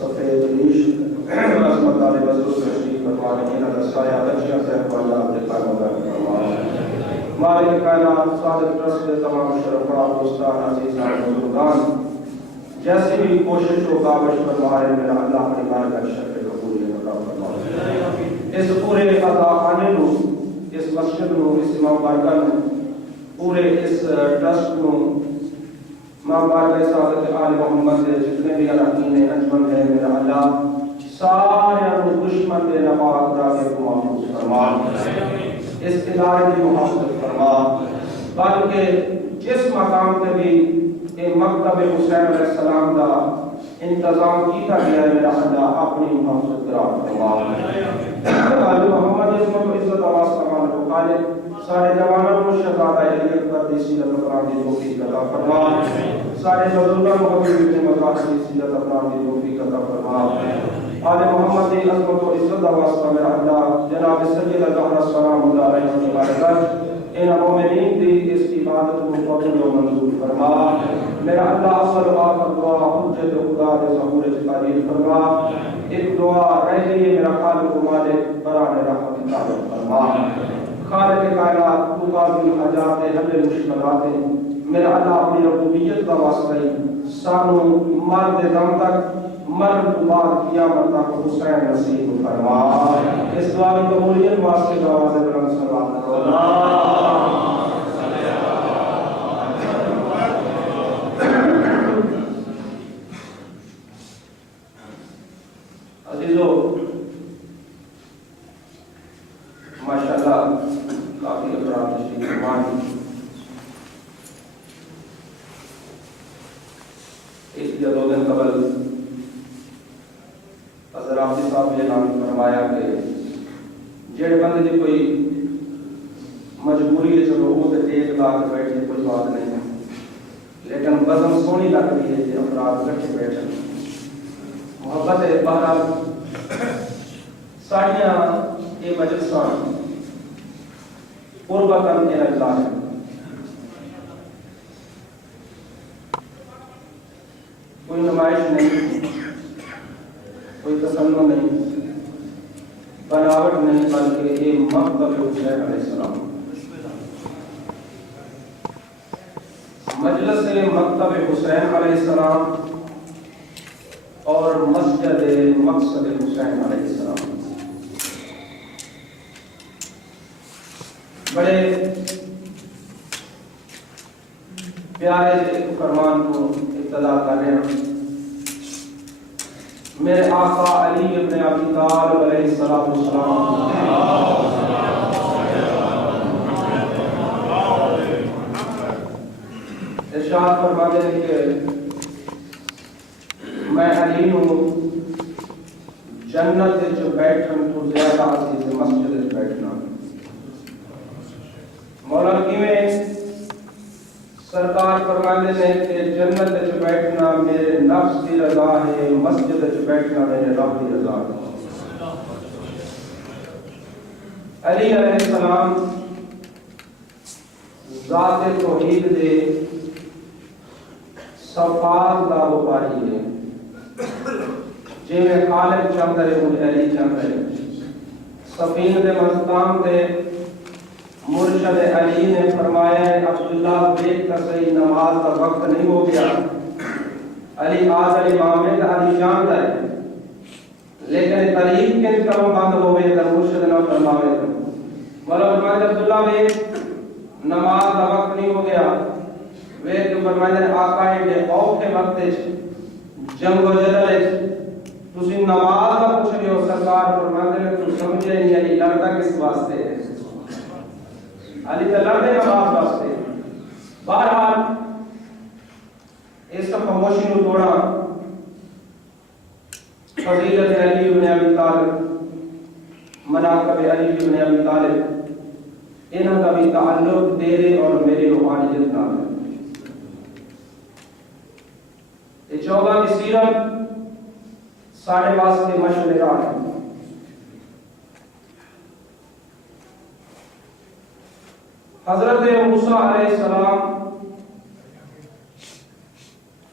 سفید نیش عظمت علی بزرگ تشریف فرمانے کی نظر سایہ درشیہ سے احوال آپ کے قائم فرمانے مالک کائنات صادق ٹرسٹ کے تمام شرفاء دوستان عزیزان بزرگان جیسی بھی کوشش و کاوش فرمائے میرا اللہ اپنی بارگاہ شرف قبول عطا فرمائے اس پورے عطا خانے نو اس مسجد نو اس امام بارگاہ نو پورے اس ٹرسٹ نو امام بارگاہ سعادت آل محمد کے جتنے بھی اراکین انجمن ہے میرا اللہ سارے دشمن دے نپاک راکے کو محفوظ فرما اس ادارے کی محافظت فرما بلکہ جس مقام پہ بھی مکتب حسین علیہ السلام کا انتظام کیتا گیا ہے میرا اللہ اپنی محافظت قرار فرما آل محمد عظمت و عزت آواز کمان کو خالق سارے جوانوں کو شفاعت علیت پر دیسی اپنا دی توفیق عطا فرما سارے بزرگوں کو بھی مقام دیسی اپنا دی توفیق عطا فرما آل محمد عظمت و عزت آواز کا میرا اللہ جناب سید الزہرا السلام اللہ علیہ وسلم ان مومنین کی اس عبادت کو قبول و منظور فرما میرا اللہ اصل و آخر دعا حجت خدا دے ظہور تعلیم فرما ایک دعا رہ گئی ہے میرا خالق و مالک بران رحمت تعلق فرما خالق کائنات تو قاضی الحاجات حل مشکلات میرا اللہ اپنی ربوبیت کا واسطہ سانو مرد دم تک مرد بعد قیامت تک حسین نصیب فرما اس دعا کی قبولیت واسطے آواز بلند صلوات اللہ عزیزو ماشاءاللہ کافی افراد تشریف فرمائیں ایک یا دو دن قبل حضرات صاحب نے اعلان فرمایا کہ جڑے بندے کی کوئی مجبوری ہے چلو وہ تے ایک لاکھ بیٹھے کوئی بات نہیں ہے لیکن بزم سونی لگتی ہے کہ افراد کٹھے بیٹھے محبت ہے بہرحال ساڑیاں یہ مجلساں قربتاً اللہ ہے کوئی نمائش نہیں کوئی تسنن نہیں بناوٹ نہیں بلکہ یہ مکتب حسین علیہ السلام مجلس مکتب حسین علیہ السلام اور مسجد مقصد حسین علیہ السلام بڑے پیارے فرمان کو ابتدا کر رہے ہیں میرے آقا علی ابن ابی طالب علیہ السلام ارشاد فرماتے ہیں کہ میں علی ہوں جنت جو بیٹھن تو زیادہ عزیز مسجد بیٹھنا مولا کی میں سرکار فرماتے ہیں کہ جنت جو بیٹھنا میرے نفس کی رضا ہے مسجد جو بیٹھنا میرے رب کی رضا ہے علی علیہ السلام ذات توحید دے صفات دا وپاری ہے جی میں خالق چند رہے مجھے علی چند رہے سفین دے مستام دے مرشد علی نے فرمایا ہے عبداللہ دیکھ کر صحیح نماز کا وقت نہیں ہو گیا علی آج امام ہے علی جانتا ہے لیکن طریق کے کرم بند ہو گئے در مرشد نہ فرماوے مولا فرمایا عبداللہ وے نماز کا وقت نہیں ہو گیا وے کہ فرمایا آقا ہے اوکھے وقت جنگ و جدل تسی نماز کا پوچھ رہے ہو سرکار فرماتے تو سمجھے نہیں علی لڑتا کس واسطے ہے علی تے لڑنے نماز واسطے بہرحال اس خاموشی نو توڑا فضیلت علی بن ابی طالب مناقب علی بن ابی طالب انہاں کا بھی تعلق تیرے اور میری روحانیت نال ہے یہ چوگا کی سیرت ساڑھے واسطے مشورہ ہے حضرت موسیٰ علیہ السلام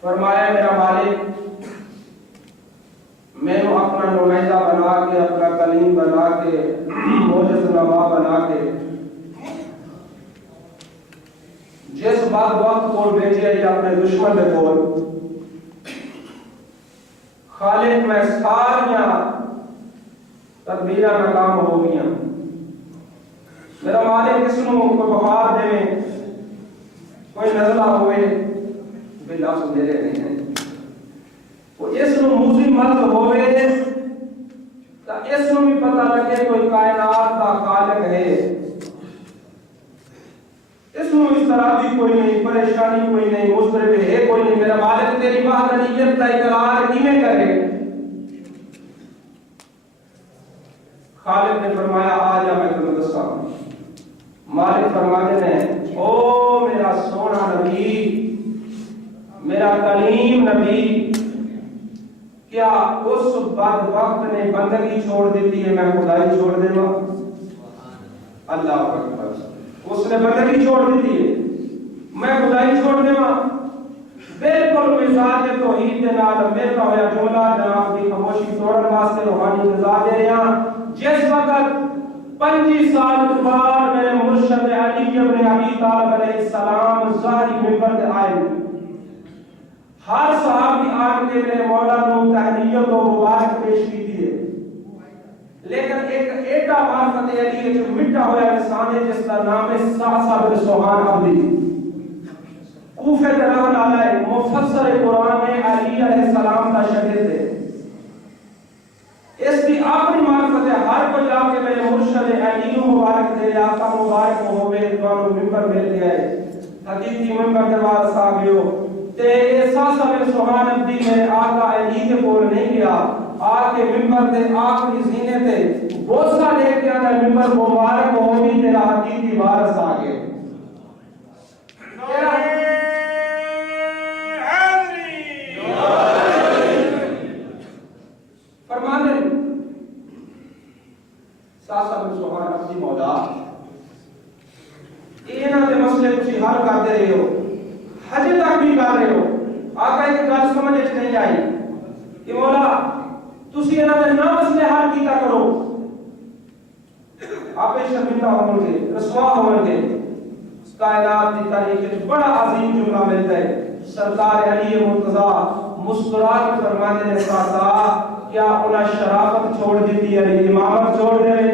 فرمایا میرا مالک میں اپنا نمائندہ بنا کے، اپنا کلیم بنا کے، موجز نوا بنا کے جس بات وقت کو بھیجے یا اپنے دشمن کے کول خالق میں ساریاں تدبیرہ ناکام ہو گیا. میرا مالک اس نو کوئی بخار دے، کوئی نزلہ ہوئے بلا سن دے رہے ہیں، وہ اس نو موزی مت ہوئے تا اس نو بھی پتہ لگے کوئی کائنات کا خالق ہے. اس نو اس طرح بھی کوئی نہیں، پریشانی کوئی نہیں، مضطرب ہے کوئی نہیں. میرا مالک تیری وحدانیت کا اقرار کیویں کرے؟ خالق نے فرمایا آ جا میں تمہیں دستا ہوں. مالک فرماتے ہیں او میرا سونا نبی، میرا کلیم نبی، کیا اس بدبخت نے بندگی چھوڑ دیتی ہے میں خدائی چھوڑ دے گا؟ اللہ اکبر. اس نے بندگی چھوڑ دیتی ہے میں خدائی چھوڑ دے گا؟ بالکل مزاج توحید کے نال میرا ہویا جملہ جناب کی خاموشی توڑن واسطے روحانی غذا دے رہے ہیں. جس وقت 25 سال بعد میرے مرشد علی ابن ابی طالب علیہ السلام ظاہری منبر پہ آئے، ہر صحابی آن کے میرے مولا نو تحلیت و مبارک پیش کی تھی، لیکن ایک ایٹا معرفت علی جو مٹا ہوا انسان ہے جس کا نام ہے سعصع بن سوحان عبدی، کوفہ کے رہنے والا ہے، مفسر قرآن میں علی علیہ السلام کا شاگرد ہے. اس کی اپنی معرفت ہے، ہر کوئی آ کے میرے مرشد علی مبارک دے آقا مبارک ہوئے دوانو ممبر مل گئے حقیقی ممبر کے بعد صحابیوں تے احساس بن سبحان عبدی میرے آقا علی کے بول نہیں گیا، آ کے ممبر دے آخری زینے تے بوسہ لے کے آنا ممبر مبارک ہوگی تیرا حقیقی وارث آگے. فرمانے ساسا بن سبحان عبدی مولا اینا دے مسئلے تسی حل کرتے رہے ہو، حجی تک بھی کر رہے ہو. آقا ایک گل سمجھ نہیں آئی کہ مولا تسی اینا دے نہ مسئلے حل کیتا کرو، آپ شرمندہ ہوں گے، رسوا ہوں گے. کائنات کی تاریخ میں بڑا عظیم جملہ ملتا ہے. سرکار علی مرتضی مسکرا کے فرماتے ہیں ساتھا کیا انہاں شرافت چھوڑ دیتی ہے، امامت چھوڑ دے رہے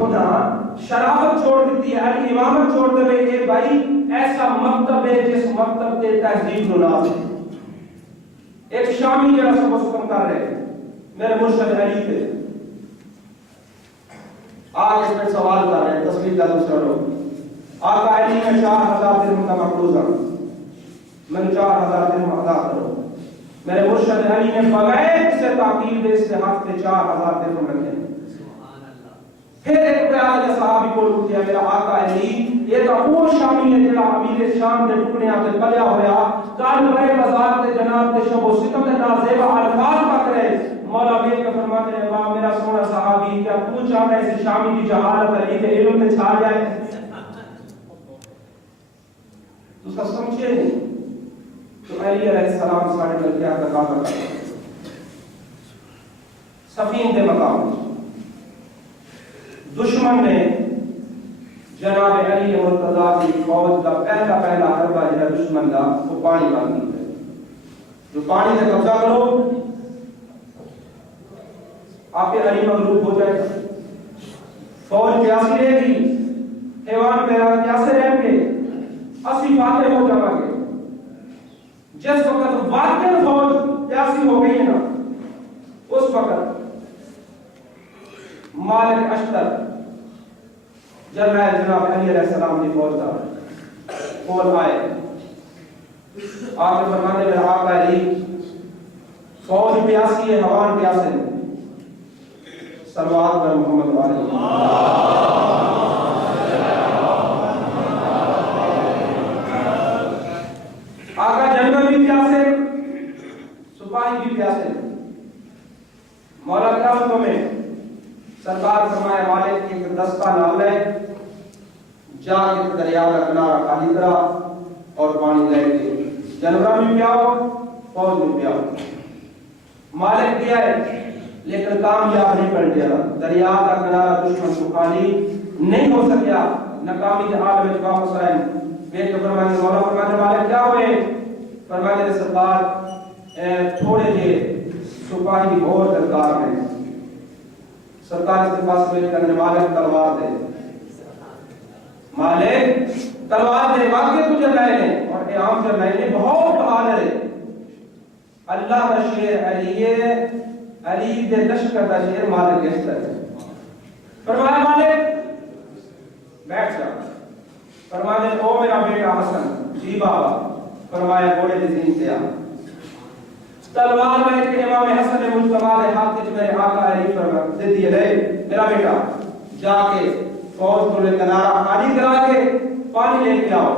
انہاں شرافت چھوڑ دیتی ہے، علی امامت چھوڑ دے رہے. اے بھائی ایسا مکتب ہے جس مکتب تے تہذیب نلاز ہے. ایک شامی جرا سب حکم کر رہے میرے مرشد علی تھے، آج اس میں سوال کر رہے ہیں تصویر کا دوسرا لوگ. آقا علی میں 4000 درہم کا مقروضہ، میں 4000 درہم ادا کرو. میرے مرشد علی نے بغیر سے تاکید دے اس کے ہاتھ پہ 4000 درہم رکھے. پھر ایک پیارا جا صحابی کو اٹھیا میرا آقا علی یہ تو وہ شامی ہے جڑا امیر شام دے ٹکڑے تے پلیا ہویا کل بڑے بازار تے جناب تے شب و ستم دے نازیبا الفاظ پکڑے. مولا بے کے فرماتے ہیں واہ میرا سونا صحابی کیا تو چاہتا ہے اس شامی کی جہالت علی کے علم تے چھا جائے؟ تو اس کا سمجھے نہیں. تو علی علیہ السلام ساڑھے کر کیا تقاضا کرتا سفین دے مقام دشمن نے جناب علی مرتضی کی فوج کا پہلا حربہ جو دشمن کا وہ پانی باندھی ہے. جو پانی سے قبضہ کرو آپ علی مغلوب ہو جائے گا. فوج پیاسی رہے گی، حیوان پیاسے رہیں گے، اسی فاتح ہو جائیں گے. جس وقت واقعی فوج پیاسی ہو گئی ہے نا اس وقت مالک اشتر جنرل جناب علی علیہ السلام کی فوج کا فوج آئے آپ فرماتے میرا آقا علی فوج پیاسی ہے، حیوان پیاسے ہیں. صلوات بر محمد علیہ آقا جنگل بھی پیاسے سپاہی بھی پیاسے. مولا کیا حکم ہے؟ سرکار فرمائے مالک ایک دستہ نال ہے جا کے دریا کا کنارہ خالی کرا اور پانی لے کے جنگل بھی پیاؤ فوج بھی پیاؤ. مالک دیا ہے لیکن کامیاب نہیں کر دیا. دریا کا کنارہ دشمن کو خالی نہیں ہو سکیا. ناکامی کے حال میں واپس آئے. بے کے فرمانے مولا فرمانے مالک کیا ہوئے؟ فرمانے سرکار تھوڑے سے سپاہی اور درکار ہیں. سرکار اس کے پاس بیٹھ کر مالک تلوار دے. مالک تلوار دے. واقعی تو جرنیل ہے اور عام جرنیل ہے بہت بہادر ہے. اللہ کا شیر علی ہے. علی دے لشکر کا شیر مالک اس طرح ہے. فرمایا مالک بیٹھ جا. فرمایا او میرا بیٹا حسن. جی بابا. فرمایا گھوڑے کی زین سے آ. تلوار میں کہ امام حسن مجتبی کے ہاتھ میں میرے آقا علی فرما دے دیے لے میرا بیٹا جا کے فوج کو لے کنارہ خالی کرا کے پانی لے کے آؤ.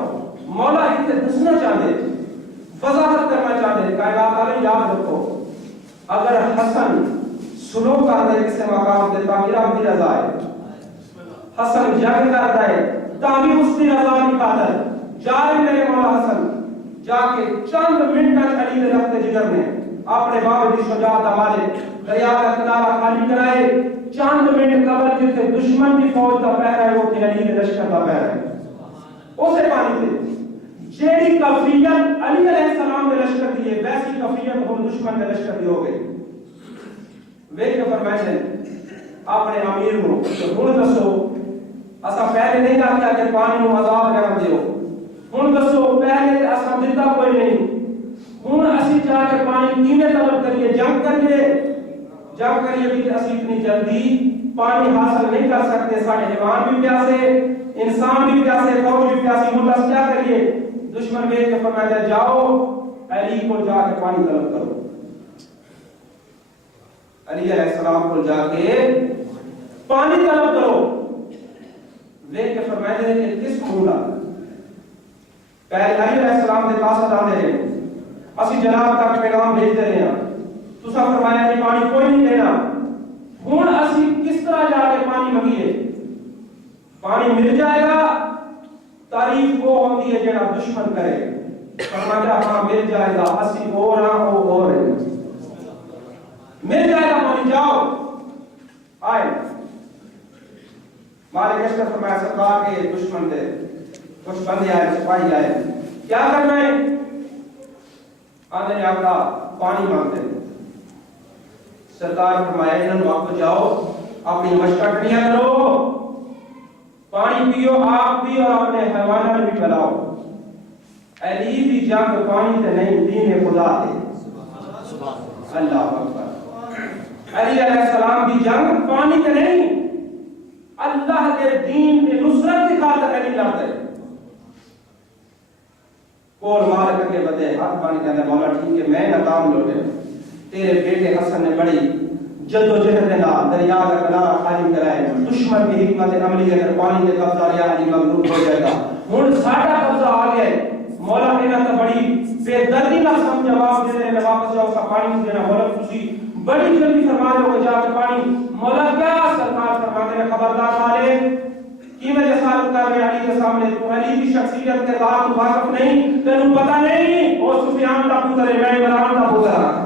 مولا اسے دسنا چاہتے وضاحت کرنا چاہتے کائنات والے یاد رکھو اگر حسن سلوک کرتا ہے کسی مقام سے تعمیر بھی رضا ہے. حسن جنگ کرتا ہے تعمیر اس کی رضا کی قادر. جائے میرے مولا حسن جا کے چند منٹ علی کے رفت جگر میں اپنے باب کی شجاعت ہمارے دریا کا کنارہ خالی کرائے. چند منٹ قبل جسے دشمن کی فوج کا پہرا ہے وہ تھے علی کے لشکر کا پہرا ہے. اسے پانی تھے جیڑی کفیت علی علیہ السلام نے لشکر دیے ویسی کفیت ہم دشمن نے لشکر دی ہو گئی. وے کے فرمائے اپنے امیر کو ہن دسو اسا پہلے نہیں کہا کہ پانی نو عذاب نہ دیو. ہن دسو پہلے اسا دتا کوئی نہیں. ہن اسی جا کے پانی کیویں طلب کریے؟ جنگ کریے بھی اسی اتنی جلدی پانی حاصل نہیں کر سکتے. سارے حیوان بھی پیاسے انسان بھی پیاسے فوج بھی پیاسی. ہن بس کیا کریے؟ دشمن بیچ کے فرمایا جاؤ علی کو جا کے پانی طلب کرو. علی علیہ السلام کو جا کے پانی طلب کرو. دیکھ کے فرمایا کہ کس کھولا پہلے علی علیہ السلام کے پاس آتے ہیں اسی جناب تک پیغام بھیج دے رہے ہیں. تو سب فرمایا کہ پانی کوئی نہیں دینا. ہن اسی کس طرح جا کے پانی منگیے؟ پانی مل جائے گا. تعریف وہ ہوتی ہے جڑا دشمن کرے. فرمایا ہاں مل جائے گا. اسی اور ہے مل جائے گا پانی. جاؤ آئے. مالک اس نے فرمایا سرکار کے دشمن تھے کچھ بندے آئے سپاہی آئے کیا کرنا ہے؟ آدھے نے آقا پانی مانگتے. سرکار فرمایا انہوں آپ کو جاؤ اپنی مشکٹنیاں کرو پانی پیو آپ بھی اور اپنے حیوانات بھی پلاؤ. علی دی جنگ پانی تے نہیں دین خدا تے. اللہ اکبر. علی علیہ السلام دی جنگ پانی تے نہیں اللہ کے دین کی نصرت کی خاطر علی لڑتے. کول مالک کے بدے ہاتھ پانی کہنے مولا ٹھیک ہے میں ناکام لوٹے. تیرے بیٹے حسن نے بڑی جدوجہد کے نال دریا کا کنارہ خالی کرائے. دشمن کی حکمت عملی اگر پانی کے قبضہ لیا علی مغلوب ہو جائے گا. ہن ساڈا قبضہ آ گیا ہے. مولا کہنا تو بڑی بے دردی نہ سمجھ جواب دے رہے واپس جاؤ کا پانی دینا مولا خوشی بڑی جلدی فرما دو جا کے پانی. مولا کیا سرکار فرماتے ہیں خبردار مالک کی میں جسارت کر رہے علی کے سامنے. تو علی کی شخصیت کے ذات واقف نہیں تینوں پتہ نہیں وہ سفیان کا پتر ہے میں عمران کا پتر ہوں.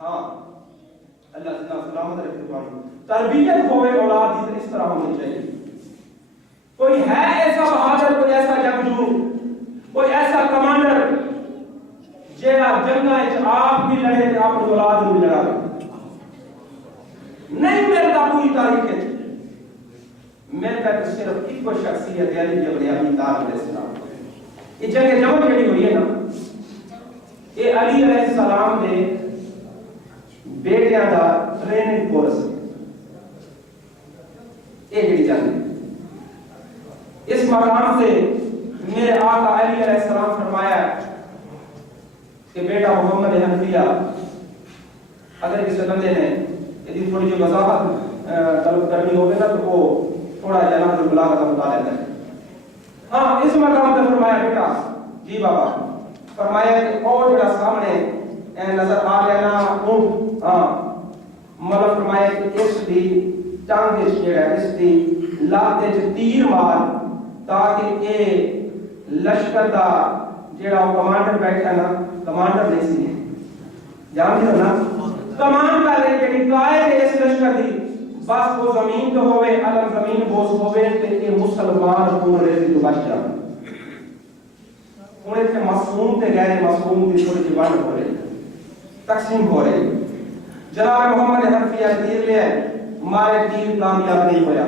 ہاں اللہ سلامت رکھے. پانی تربیت ہوئے اولاد اس طرح ہونی چاہیے. کوئی ہے ایسا بہادر کوئی ایسا جنگجو کوئی ایسا کمانڈر جیڑا جنگا وچ آپ بھی لڑے تے اپنی اولاد بھی لڑا نہیں ملتا پوری تاریخ ہے. ملتا ہے صرف ایک شخصیت علی ابن ابی طالب علیہ السلام. یہ جنگ جمل جڑی ہوئی ہے نا یہ علی علیہ السلام دے بیٹیاں دا ٹریننگ کورس یہ جڑی جنگ اس مقام سے میرے آقا علی علیہ السلام فرمایا کہ بیٹا محمد حنفیہ اگر کسی بندے نے یہ تھوڑی جو وضاحت طلب کرنی ہوگی نا تو وہ تھوڑا جناب البلاغہ کا مطالعہ کریں. ہاں اس مقام پہ فرمایا بیٹا جی بابا. فرمایا کہ اور جڑا سامنے نظر آ گیا نا اونٹ ہاں مطلب فرمایا کہ اس دی ٹانگ اس جڑا اس دی لات وچ تیر مار تاکہ اے لشکر دا جیڑا کمانڈر بیٹھا نا کمانڈر نہیں سی جانتے ہو نا کمان کر رہے کہ قائد اس لشکر دی بس وہ زمین تو ہوئے اگر زمین بوس ہوئے تے یہ مسلمان کو رہے تو بچ جائے انہیں تے معصوم تے غیر معصوم کی تھوڑی جوان ہو رہی تقسیم ہو رہی جناب محمد حنفیہ تیر لے مارے تیر کامیاب نہیں ہویا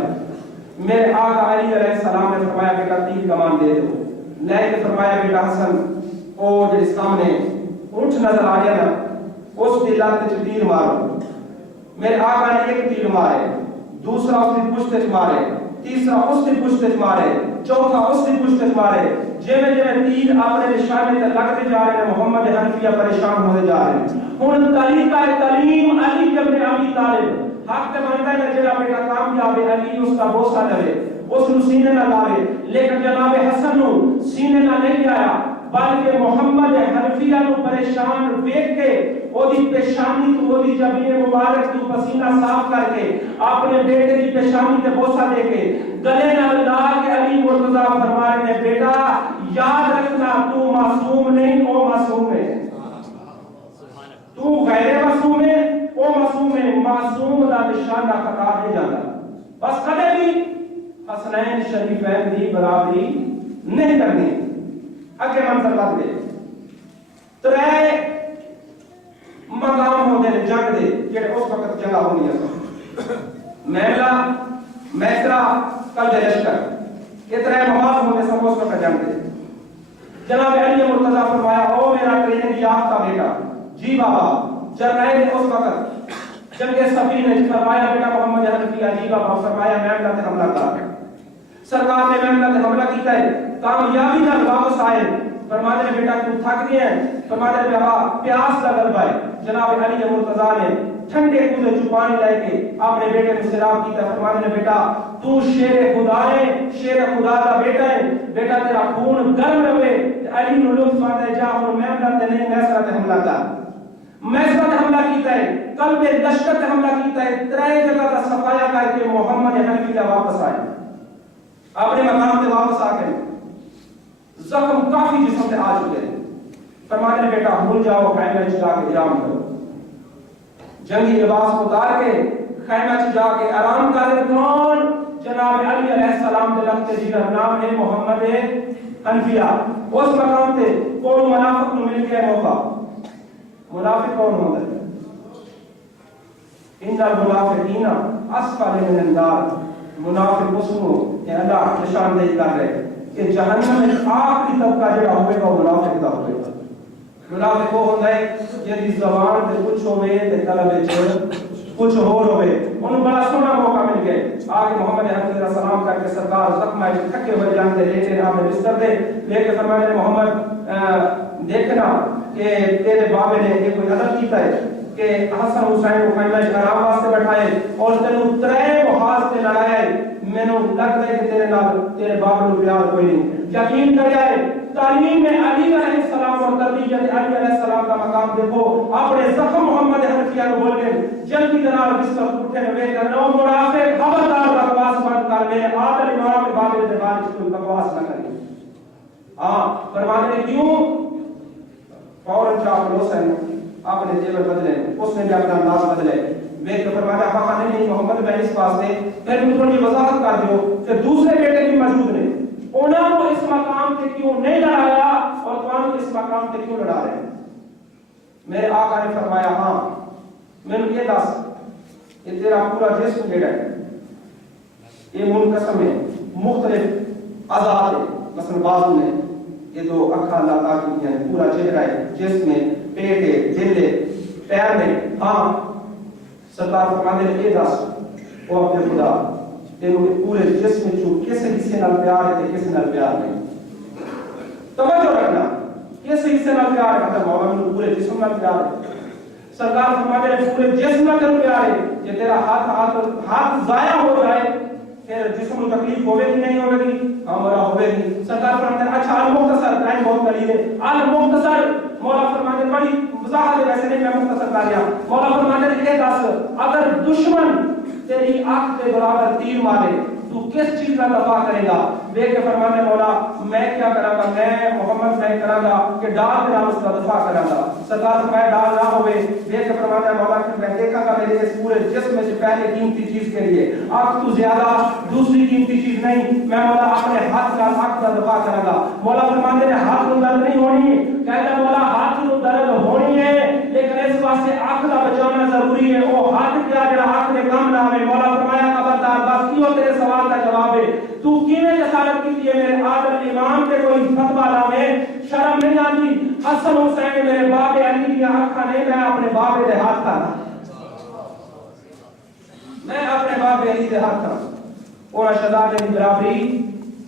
میرے آقا علی علیہ السلام نے فرمایا بیٹا تیر کمان دے دو لے کے فرمایا بیٹا حسن او جو سامنے اونٹ نظر آ گیا نا اس کی لات سے تیر مارو میرے آقا نے ایک تیر مارے دوسرا اس کی پشت مارے تیسرا اس کی پشت مارے چوتھا اس کی پشت مارے جیویں تیر اپنے نشانے تے لگتے جا رہے ہیں محمد حنفیہ پریشان ہوتے جا رہے ہیں ہن طریقہ تعلیم علی ابن ابی طالب حق تے بنتا ہے جڑا بیٹا کامیاب ہے علی اس کا بوسہ لے اس نو سینے نہ لاوے لیکن جناب حسن نو سینے نہ نہیں آیا بلکہ محمد حنفیہ نو پریشان دیکھ کے اودی پیشانی تو اودی جبین مبارک تو پسینہ صاف کر کے اپنے بیٹے کی پیشانی تے بوسہ دے کے گلے نہ لا کے علی مرتضی فرما رہے ہیں بیٹا یاد رکھنا تو معصوم نہیں او معصوم ہے تو غیر معصوم ہے او معصوم ہے معصوم دا نشانہ خطا نہیں جاتا بس کدے بھی حسنین شریفین دی برابری نہیں کرنی اگے منظر لگ دے ترے مقام ہوندے نے جنگ دے جڑے اس وقت جنگ ہونی ہے محلہ میسرا قلب لشکر یہ ترے مقام ہوندے سب اس وقت جنگ دے جناب علی مرتضی فرمایا او میرا ٹریننگ یافتہ بیٹا جی بابا جرنیل نے اس وقت جنگ صفین نے فرمایا بیٹا محمد حنفیہ جی بابا فرمایا محلہ تے حملہ کر سرکار نے محمد تے حملہ کیتا ہے کامیابی نال واپس آئے فرماتے ہیں بیٹا تو تھک گئے ہیں فرماتے ہیں بابا پیاس کا غلبہ ہے جناب علی مرتضیٰ نے ٹھنڈے کوزے چپانی لے کے اپنے بیٹے کو سراب کیتا فرماتے ہیں بیٹا تو شیر خدا ہے شیر خدا کا بیٹا ہے بیٹا تیرا خون گرم رہے علی نے لطف آتا ہے جا ہوں محمد تے نہیں میسرہ تے حملہ کر میسرہ تے حملہ کیتا ہے قلب لشکر تے حملہ کیتا ہے ترے جگہ کا صفایا کر کے محمد حنفیہ واپس آئے اپنے مقام تے واپس آ کے زخم کافی جسم سے آ چکے ہیں فرماتے ہیں بیٹا بھول جاؤ خیمہ چ جا کے آرام کرو جنگی لباس اتار کے خیمہ چ جا کے آرام کرے کون جناب علی علیہ السلام کے لگتے جی کا نام ہے محمد حنفیہ اس مقام تے کون منافق نو مل گیا موقع منافق کون ہوتا ہے ان المنافقین اسفل من النار منافق اس کو کہ اللہ نشاندہی کر رہے کہ جہنم میں آخری طبقہ جڑا ہوئے گا منافق دا ہوئے گا منافق وہ ہوتا ہے جدی زبان تے کچھ ہوئے تے قلب وچ کچھ اور ہوئے انہوں بڑا سونا موقع مل گئے آگے محمد حنفیہ علیہ السلام کر کے سرکار زخم ہے تھکے ہوئے جانتے لیتے آپ نے بستر دے لے کے فرمایا محمد دیکھنا کہ تیرے بابے نے یہ کوئی عدد کیتا ہے کہ حسن حسین کو خیمہ آرام واسطے بیٹھائے اور تینوں ترے محاذ سے لڑائے مینوں لگتا ہے کہ تیرے نال تیرے باپ نو پیار کوئی نہیں یقین کر جائے تعلیم میں علی علیہ السلام اور تربیت علی علیہ السلام کا مقام دیکھو اپنے زخم محمد حنفیہ کو بول کے جلدی جناب بستر اٹھے ہوئے کرنا منافق خبردار بکواس بند کر لے آدھے امام کے بابے کے بارے کوئی بکواس نہ کرے ہاں فرماتے ہیں کیوں فوراً چاپ حسین اپنے زیور بدلے اس نے بھی اپنا انداز بدلے میں تو فرمایا ہاں نہیں محمد میں اس واسطے پھر مجھے تھوڑی وضاحت کر دیو کہ دوسرے بیٹے بھی موجود نے انہوں کو اس مقام سے کیوں نہیں لڑایا اور تمہوں اس مقام سے کیوں لڑا رہے ہیں میرے آقا نے فرمایا ہاں میں نے یہ دس یہ تیرا پورا جسم جڑا ہے یہ منقسم ہے مختلف اعضاء ہے مثلا بازو میں یہ دو اکھا اللہ تعالی کی ہیں پورا چہرہ ہے جسم میں پیٹ ہے دل ہے پیر میں ہاں سرکار فرماتے ہیں یہ دس وہ اپنے خدا تینوں کے پورے جسم میں چھو کسے حصے نال پیار ہے کسے نال پیار نہیں توجہ رکھنا کسے حصے نال پیار ہے مولا میں پورے جسم نال پیار ہے سرکار فرماتے ہیں پورے جسم نال پیار ہے یہ تیرا ہاتھ ضائع ہو جائے پھر جسم کو تکلیف ہوے گی نہیں ہوے گی ہمارا ہوے گی سرکار فرماتے ہیں اچھا المختصر ٹائم بہت قلیل ہے المختصر مولا فرماتے ہیں بڑی وضاحت ویسے نہیں میں مختصر کر لیا مولا فرماتے ہیں یہ دس اگر دشمن تیری آنکھ کے برابر تیر مارے تو کس چیز کا دفاع کرے گا؟ بے کے فرمانے مولا میں کیا کرا گا، میں محمد میں کرا گا کہ ڈال کے نام اس کا دفاع کرا گا، سرکار میں ڈال نہ ہوئے بے کے فرمانے مولا کہ میں دیکھا گا میرے اس پورے جسم میں سے پہلے قیمتی چیز کے لیے آنکھ تو زیادہ دوسری قیمتی چیز نہیں، میں مولا اپنے ہاتھ کا آنکھ کا دفاع کرا گا۔ مولا فرمانے نے ہاتھ کو درد نہیں ہونی، کہتا مولا ہاتھ کو درد ہونی ہے لیکن اس واسطے آنکھ کا بچانا ضروری ہے، وہ ہاتھ کیا جڑا آنکھ میں کام نہ ہوئے۔ مولا فرمایا خبردار بس کیوں تیرے سوال کا جواب ہے، تو کینے جسارت کی ہے میرے عادل امام پہ کوئی فتویٰ لاوے، شرم نہیں آتی؟ حسن حسین میرے باپ علی کی آنکھا نہیں، میں اپنے باپ دے ہاتھ کا میں اپنے باپ علی دے ہاتھ کا اور شہزادے کی برابری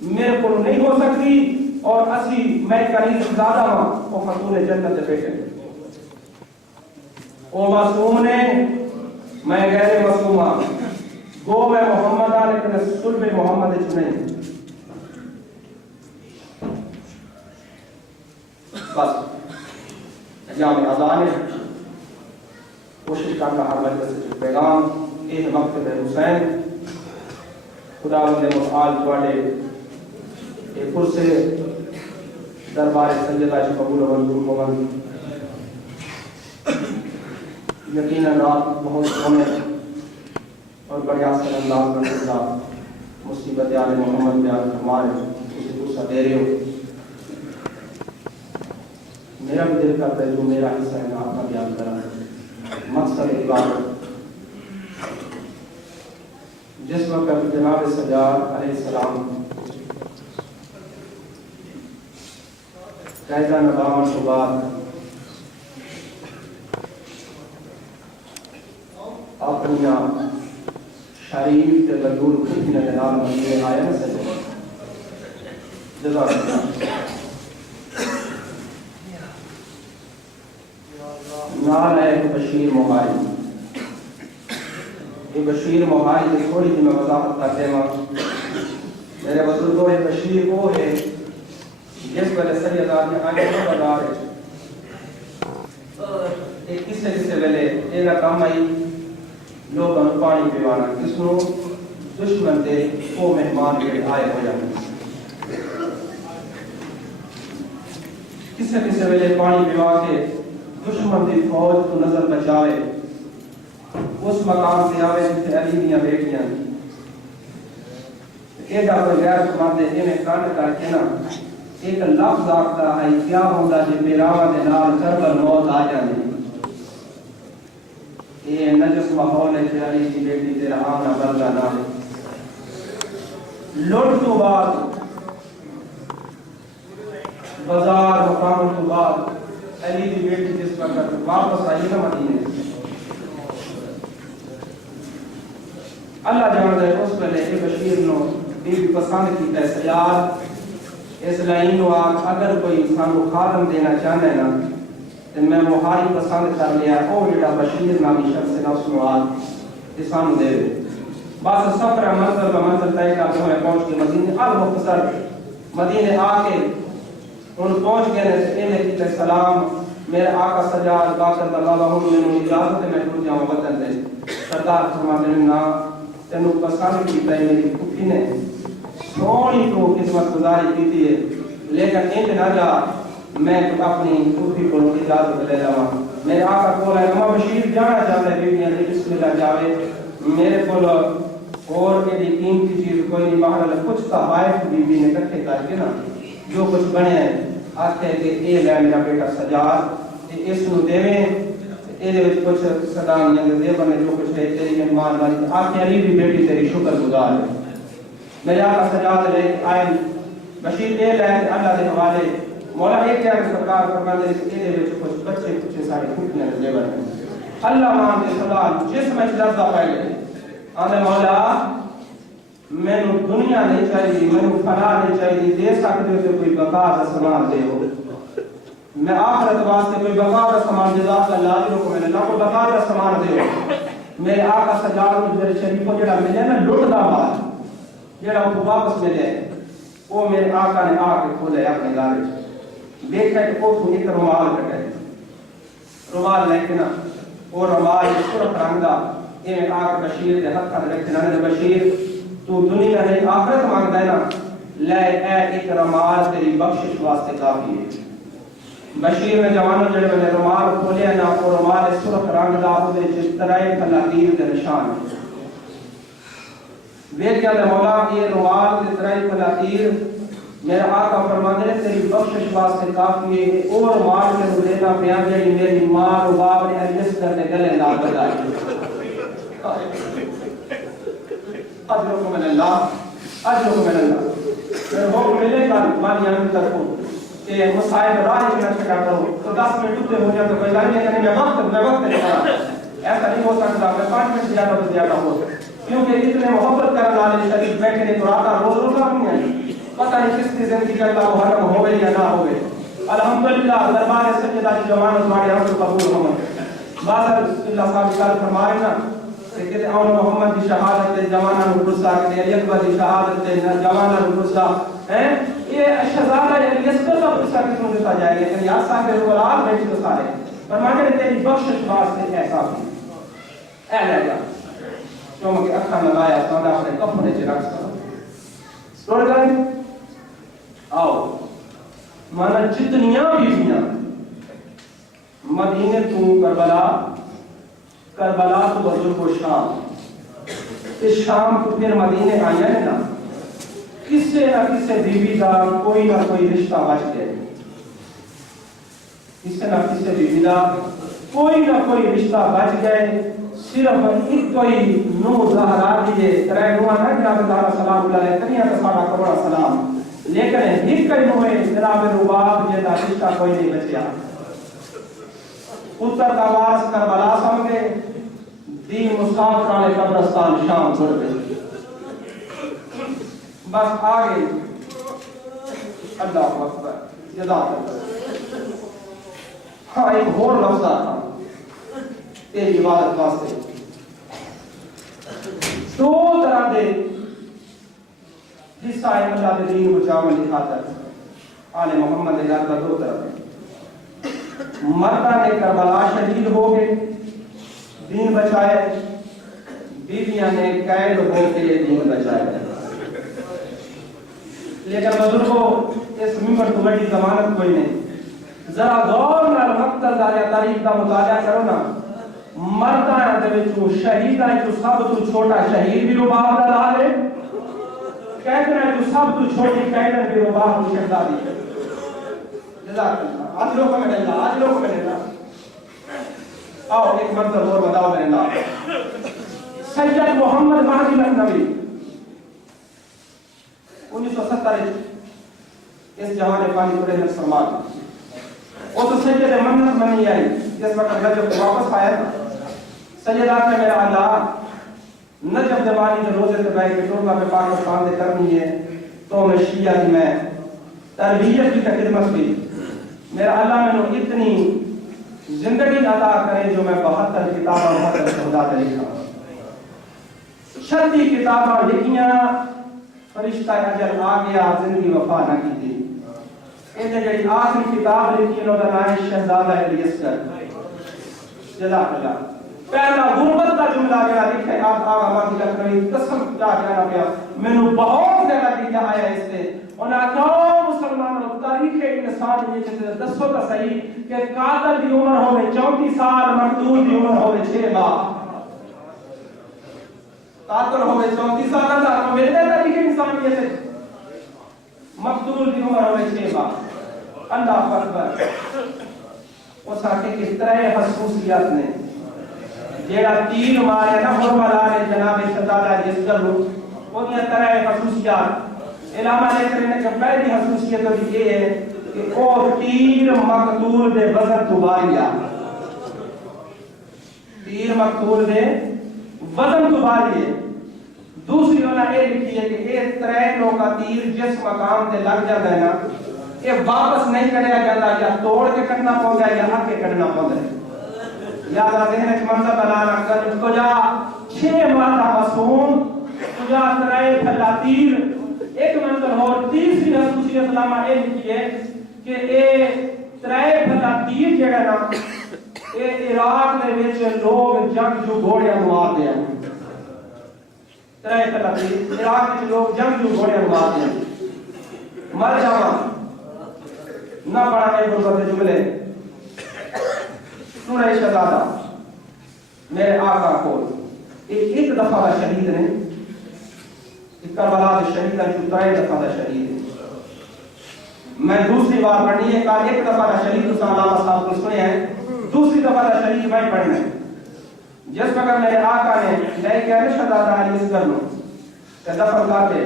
میرے کو نہیں ہو سکتی، اور اسی میں قریب زیادہ ہاں وہ خاتون جنت دے بیٹے وہ معصوم نے میں غیر معصوم ہاں، گو میں محمد آ لیکن صلب محمد چنے بس یا میں اذان ہے کوشش کرتا ہر مجلس سے پیغام ایک مقتل حسین خدا بندے مفعال تواڈے ایک پرسے دربار سجدہ چ قبول و منظور ہوون، یقیناً رات بہت سونے اور بڑے آسان انداز میں اللہ مصیبت آل محمد بیان فرما رہے اسے دوسرا دے رہے ہو، میرا بھی دل کرتا ہے جو میرا حصہ ہے آپ کا بیان کرا ہے۔ مقصد عبادت جس وقت جناب سجاد علیہ السلام قیدہ ندامت کے بعد اپنی شریف تے بدور خود نے جناب مدینے آیا نہ سجے جزاک اللہ نال ہے بشیر مہاری، یہ بشیر مہاری کی تھوڑی سی میں وضاحت کرتے ہیں میرے بزرگوں، یہ بشیر وہ ہے جس ویلے سید آدمی آئے تو بتا رہے ایک کسے ویلے یہ کام آئی لوگوں نے پانی پیوانا، کس نو دشمن دے وہ مہمان کے آئے ہو جاتے، کسے ویلے پانی پیوا کے دشمن دی فوج تو نظر بچاوے اس مقام سے آوے جسے علی دیاں بیٹیاں یہ جا کوئی غیر سماندے انہیں کان کر کے نا ایک لفظ آکھتا ہے کیا ہوندہ جی پیراوہ دے نال کربل موت آ جانے، یہ نجس ماحول ہے کہ علی کی بیٹی تیرا آمنا بردہ نہ ہے۔ لوٹ تو بعد بازار مقام تو بعد علی کی بیٹی جس وقت واپس آئی نا مدینے، اللہ جاندے اس پہلے یہ بشیر نو بی بی پسند کی تحصیلات اس لائن نو آگ اگر کوئی انسان کو خادم دینا چاہنے نا تو میں مہاری پسند کر لیا او جڑا بشیر نامی شخص نے اس نو آگ انسان دے بس سفر منزل و منزل طے کرتے ہوئے پہنچ کے مدینے المختصر مدینے آ کے ان پہنچ گئے انہیں کی سلام میرے آقا سجاد باقر اللہ میں نے اجازت میں ٹوٹ جاؤں وطن دے، سردار فرماتے ہیں نا تینوں پسند کیتا ہے میری پھوپھی نے سونی تو خدمت گزاری کی ہے لیکن انج نہ جا میں اپنی پھوپھی کو اجازت لے جاواں، میرے آقا کو ہے امام بشیر جانا چاہتا ہے بیٹیاں نے بسم اللہ جاوے میرے کو اور کے لیے قیمتی چیز کوئی نہیں باہر کچھ تحائف بی بی نے کٹھے کر کے نا جو کچھ بنے ہیں آتے کہ اے لے میرا بیٹا سجاد اس نو دیویں اے دے وچ کچھ صدامیاں دے بنے جو کچھ ہے تیری مہمان والی آتے علی بھی بیٹی تیری شکر گزار ہے۔ میرے آقا سجاد لے آئے بشیر اے لے اللہ دے حوالے مولا ایک کیا کہ سرکار فرماتے ہیں کہ اے دے وچ کچھ بچے کچھ سارے پھوٹنے دے بنے اللہ مان کے سلام جس میں لفظ پہلے آنے مولا میں نے دنیا نہیں چاہیے میں نے فنا نہیں چاہیے دے سکتے ہو تو کوئی بقا کا سامان دے ہو، میں آخرت واسطے کوئی بقا کا سامان جزاک اللہ کو میں نے اللہ کو بقا کا سامان دے ہو، میرے آقا سجاد کو میرے شریف کو جڑا ملے نا لٹ دا مال جڑا وہ واپس ملے وہ میرے آقا نے آ کے کھولے اپنے گھر دیکھا کہ وہ تو ایک رومال کٹے رومال لے کے نا وہ رومال سرخ رنگ دا یہ آقا بشیر دے ہتھ رکھنا نے بشیر تو دنیا نہیں آخرت مانگتا ہے نا، لے اے ایک رومال تیری بخشش واسطے کافی ہے۔ بشیر نے جوانوں جڑے میں رومال کھولیا نا، وہ رومال سرخ رنگ دا ہوئے جس طرح فلاتیر کے نشان ہے۔ ویکھیا تے مولا یہ رومال کی طرح فلاتیر میرا آقا فرماتے ہیں تیری بخشش واسطے کافی ہے۔ اور رومال کے دینا پیا جڑی میری ماں اور باپ نے الیسٹر کے گلے لا بتائی۔ اجرکم من اللہ، اجرکم من اللہ۔ میرے حکم ملے گا مانی آنکھ تک ہوں کہ مسائل راہ میں نہ چکا کرو تو 10 منٹ اتنے ہو جائے تو کوئی جانیے کہ میں وقت نہیں کرا، ایسا نہیں ہو سکتا، میں 5 منٹ زیادہ تو زیادہ ہو، کیونکہ اتنے محبت کرنے والے شریف بیٹھنے تو آتا روز روزہ نہیں ہے، پتہ نہیں کس کی زندگی کا اللہ محرم ہوئے یا نہ ہوئے۔ الحمدللہ دربار سجدہ کی جوان تمہارے حمد قبول ہوں۔ بازر اللہ صاحب کال فرمائے نا کہ اون محمد کی شہادت جوانہ نورسا کہ علی اکبر کی شہادت جوانہ نورسا ہیں، یہ شہزادہ علی اصغر کا قصہ کیوں دیتا جائے گا کہ یا صاحب اولاد بیٹھ تو سارے فرماتے ہیں تیری بخشش واسطے ایسا بھی اے لے جا تم کے اکھاں لگایا سودا اپنے کفن وچ رکھ سکو سوڑ گئے آؤ مانا جتنیاں بیویاں مدینے تو کربلا تو بزرگ و شام، اس شام کو پھر مدینے آیا ہے نا، کسے نہ کسے بیوی دا کوئی نہ کوئی رشتہ بچ گئے، کسے نہ کسے بیوی دا کوئی نہ کوئی رشتہ بچ گئے، صرف ایک کوئی نو زہرا دیئے ترے نوہ نہ جناب زہرا سلام اللہ علیہ تنیا تصابہ کروڑا سلام، لیکن ایک کوئی نوہ جناب رباب جیدہ رشتہ کوئی نہیں بچیا۔ اتر کا وارث کربلا سمجھے، دین مصطفیٰ والے قبرستان شام چھوڑ گئے، بس آگے اللہ اکبر جزاک اللہ۔ ہاں ایک اور لفظ تھا تیری عبادت واسطے، دو طرح دے حصہ ہے اللہ کے دین کو جامع لکھاتا ہے آل محمد اللہ کا دو طرح دے، مردہ نے کربلا شہید ہو گئے دین بچائے، بیویاں نے قید ہو کے دین بچائے۔ لیکن بزرگوں اس ممبر کو بڑی ضمانت کوئی نہیں، ذرا غور نال مقتل داریا تاریخ کا مطالعہ کرو نا، مردہ دے وچوں شہیداں جو سب تو چھوٹا شہید بھی رباب دا لال ہے، قیداں جو سب تو چھوٹی قیداں بھی رباب دی شہزادی ہے۔ جزاک اللہ۔ آج لوگ میں اللہ، آج لوگ میں اللہ۔ آؤ ایک منظر اور بتاؤ میں اللہ۔ سید محمد مہدی لکھنوی 1970 اس جہاں نے پانی پڑے نفس فرماد، وہ تو سید منت میں نہیں آئی جس وقت نجف واپس آیا تھا، سید آقا میرا اللہ نجف دیوانی جو روزے سے بائی کے ٹوکا پہ پاکستان دے کرنی ہے تو میں شیعہ کی میں تربیت کی خدمت کی، میرا اللہ میں نے اتنی زندگی عطا کرے جو میں 72 کتاباں محمد خدا نے لکھا، 36 کتاباں لکھیاں، فرشتہ اجل آ گیا زندگی وفا نہ کی تھی۔ انہیں جڑی آخری کتاب لکھی انہوں نے نام شہزادہ علی اصغر جزاک اللہ۔ پہلا غربت کا جملہ جڑا لکھا ہے آپ آغا مہدی لکھنوی قسم کیا کہنا پیا میں نے بہت زیادہ دیا آیا اس سے، انہاں کہو مسلمانوں تاریخ انسان یہ کہتے ہیں دسو تا صحیح کہ قاتل دی عمر ہوئے 34 سال، مقتول دی عمر ہوئے 6 ماہ، قاتل ہوئے 34 سال دا میرے تاریخ انسان یہ سے مقتول دی عمر ہوئے 6 ماہ۔ اللہ اکبر۔ اس آکے کس طرح خصوصیات نے جیڑا تیر مارے نا فرمالا نے جناب شہزادہ اصغر وہ یہ طرح خصوصیات علامہ نے کرنے کہ پہلی خصوصیت یہ ہے کہ وہ تیر مقتول دے وزن تو باریا، تیر مقتول دے وزن تو باریا۔ دوسری انہوں نے لکھی ہے کہ یہ طرح لوگ کا تیر جس مقام دے لگ جاتا ہے نا یہ واپس نہیں کریا جاتا، یا توڑ کے کرنا پڑتا ہے یا ہک کے کرنا پڑتا ہے۔ یاد آتے ہیں کہ منظر بنانا کر کجا 6 ماہ کا معصوم کجا طرح پھلا تیر ایک منظر اور تیسری خصوصیت علامہ یہ لکھی ہے کہ اے طرح پھلا تیر جگہ نا اے عراق دے وچ لوگ جنگ جو گھوڑیاں مار دے ہیں، ترے تلقی عراق کے لوگ جنگ جو گھوڑے مارتے ہیں مر جاوا نہ پڑھا گئے غربت جملے سنیں شہزادہ میرے آقا کو ایک دفعہ کا شہید نے کربلا کے شہید کا چترائے دفعہ کا شہید ہے میں دوسری بار پڑھنی ہے کہا ایک دفعہ کا شہید حسین علامہ صاحب کو سنے ہیں دوسری دفعہ کا شہید میں پڑھنا ہے جس وقت میرے آقا نے لے کے آنے شہزادہ علی اصغر نو کہ دفن کاتے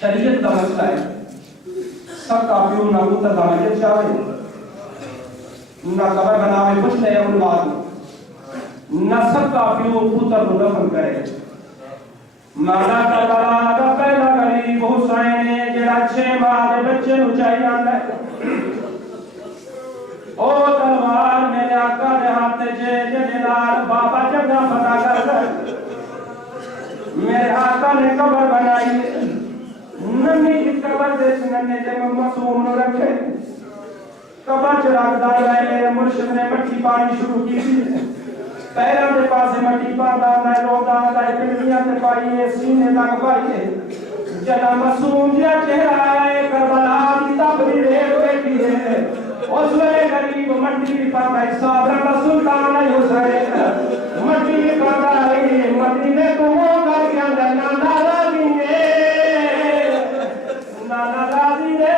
شریعت کا مسئلہ ہے سب کا پیو نہ پوتر کا میت چاہے نہ قبر بناوے کچھ نہیں ان بات نہ سب کا پیو پوتر کو دفن کرے مانا کربلا دا پہلا غریب حسین جڑا 6 ماہ دے بچے نو چاہیے آندا او تلوار میرے آقا دے ہاتھ جے جلال بابا جگہ پتا کر میرے آقا نے قبر بنائی نمی کی قبر دے سننے جے معصوم نو رکھے قبر چ رکھ دا میرے مرشد نے مٹی پانی شروع کی تھی پیروں کے پاسے مٹی پاتا میں روتا ہے پنڈیاں تے پائیے سینے تک پائیے جنا معصوم جا چہرہ ہے کربلا کی تبری ریت بیٹھی ہے اس ویلے غریب مٹی پاتا ہے صابر کا سلطان ہے حسین مٹی پاتا ہے مدینے کو وہ کر کے اندر نانا راضی ہے نانا راضی ہے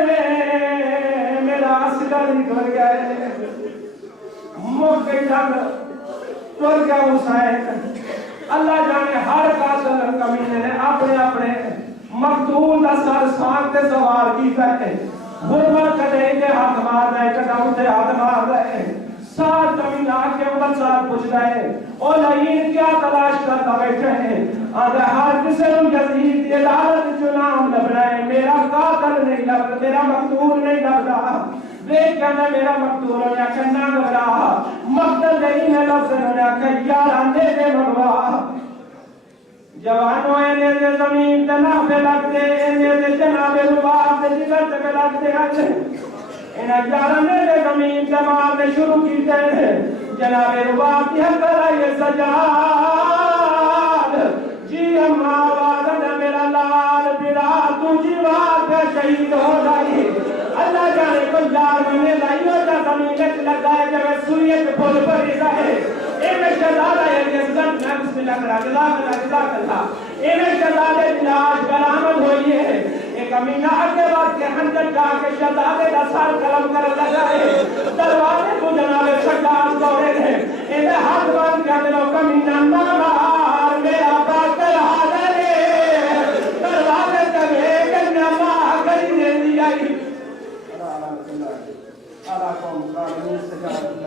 میرا اصغر نکل گیا ہے موقع جنگ تر گیا حسین اللہ جانے ہر قاتل کمینے نے اپنے اپنے مقتول دا سر سانگ تے سوار کیتا ہے غربا کدے کے ہاتھ مار دے کدے تے ہاتھ مار دے ساتھ کمین آ کے عمر صاحب پوچھ رہے او لئین کیا تلاش کرتا بیٹھے ہیں آدھے ہر کسی نو یزید دی عدالت جو نام لبنا ہے میرا قاتل نہیں لبدا میرا مقتول نہیں لبدا دیکھ کہنا میرا مقتول ہونے آکھا نہ گھبرا مقتل نہیں ہے لفظ ہونے آکھا یارانے دے مغوا جوانوں اینے دے زمین تے نافے لگ دے اینے دے جناب رباب دے جگر تے لگ دے آجے انہیں یارانے دے زمین تے مارنے شروع کی دے جناب رباب کی حق رائے سجاد جی اماں آوازن میرا لال برا تو جیوات ہے شہید ہو جائی اللہ جانے کو یار میں لائی ہو جا زمینت لگائے جب سوریت پھول پر رہے ایمیں شہزادہ ہے کہ عزت میں بسم اللہ کرا جزاک اللہ ایمیں شہزادہ جلاج برآمد ہوئی ہے ایک امینہ کے بعد کے ہنجر جا کے شہزادہ دا سال قلم کر لگائے دروازے کو جناب شہزاد دورے ہیں ایمیں ہاتھ بان کیا دلو کمینہ مار میرا باکر حاضر ہے دروازے کبھے کنیا ماہ گری دے دی آئی اللہ قوم قانون سجاد